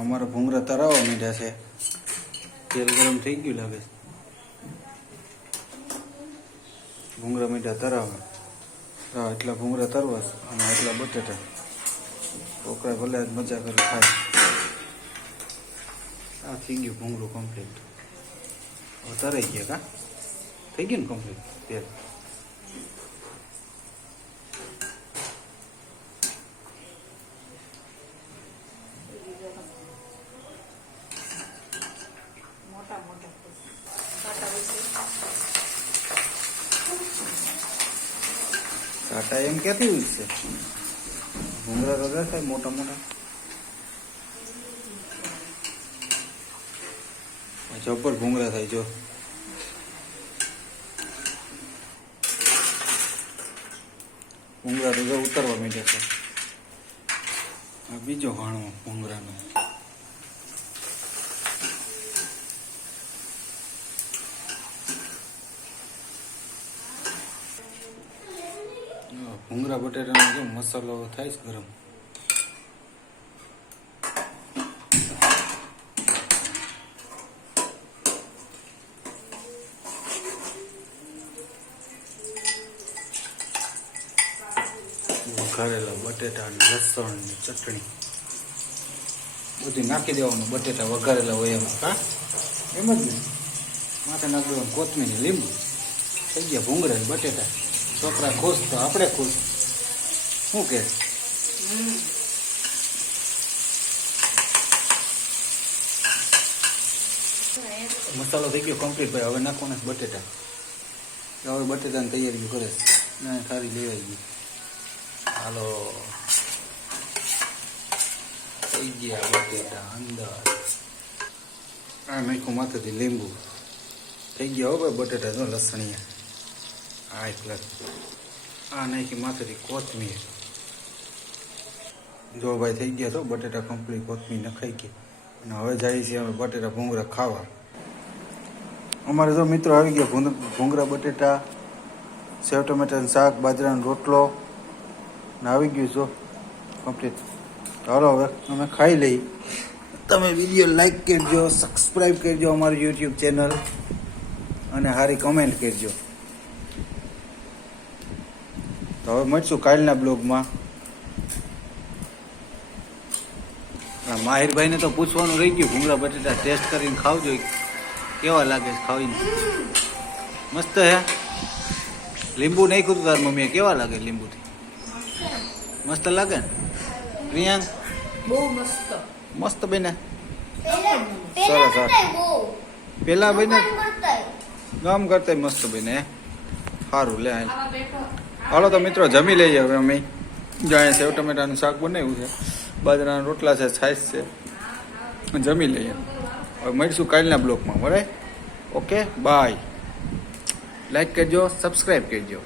અમારા ભૂંગળા તરાવા મીઠા છે. તેલ ગરમ થઈ ગયું લાગે. ભૂંગળા મીઠા તરાવા. હા, એટલા ભૂંગળા તરવા અને એટલા બટેટા. છોકરા ભલે મજા કરે ખાય. આ થઈ ગયું ભૂંગળું કમ્પ્લીટ. હવે તરાઈ ગયા કા થઈ ગયું ને કમ્પ્લીટ તેલ. કાંટા એમ ક્યાંથી ઉઠશે? ભૂંગળા તો થાય મોટા મોટા. જબર ભૂંગળા થાય જો. ભૂંગળા તો જો ઉતરવા માંડ્યા છે. આ બીજો હાણો ભૂંગળાનો. ભૂંગળા બટેટાનો જો મસાલો થાય છે ગરમ. વઘારેલા બટેટા અને લસણ ને ચટણી બધું નાખી દેવાનું. બટેટા વઘારેલા હોય એમાં. હા, એમ જ ને. માથે નાખી દેવાનું કોથમીર ને લીંબુ. થઈ ગયા ભૂંગળા ને બટેટા. છોકરા ખુશ તો આપણે ખુશ. શું કે મસાલો થઈ ગયો કમ્પ્લીટ ભાઈ. હવે નાખવાના બટેટા. હવે બટેટાની તૈયારી કરે છે. સારી લેવાઈ ગઈ. હાલો, થઈ ગયા બટેટા અંદર. આ નાખ્યું માથેથી લીંબુ. થઈ ગયા હો ભાઈ બટેટા જો લસણિયા. આ એકલા. આ નાખી માથેથી કોથમીર. જો ભાઈ થઈ ગયા તો બટેટા કમ્પ્લીટ. કોથમીર નખાઈ ગઈ. અને હવે જઈએ છીએ અમે બટેટા ભૂંગળા ખાવા. અમારે જો મિત્રો આવી ગયા ભૂંગળા બટેટા, સેવ ટમેટાનું શાક, બાજરાનો રોટલો ને આવી ગયું છો કમ્પ્લીટ. ચાલો હવે અમે ખાઈ લઈ. તમે વિડીયો લાઈક કરજો, સબસ્ક્રાઈબ કરજો અમારું યુટ્યુબ ચેનલ અને સારી કમેન્ટ કરજો. તો હવે મળશું કાલના બ્લોગમાં. માહિરભાઈને તો પૂછવાનું રહી ગયું. ભૂંગળા બટેટા ટેસ્ટ કરીને ખાવજો કેવા લાગે છે ખાવીને. મસ્ત હે. લીંબુ નાખ્યું હતું તાર મમ્મીએ. કેવા લાગે લીંબુથી? મસ્ત લાગે ને પ્રિયાંક? બહુ મસ્ત. મસ્ત બને. સરસ. પેલા બને ગામ કરતા મસ્ત બને. સારું લે. હાલો તો મિત્રો જમી લઈએ હવે અમે. જ્યાં સેવ ટમેટાનું શાક બનાવ્યું છે, બાજરાના રોટલા છે, છાશ છે. જમી લઈએ. હવે મળીશું કાલના બ્લોગમાં. બરાબર? Okay, bye. લાઈક કરજો, સબસ્ક્રાઈબ કરજો.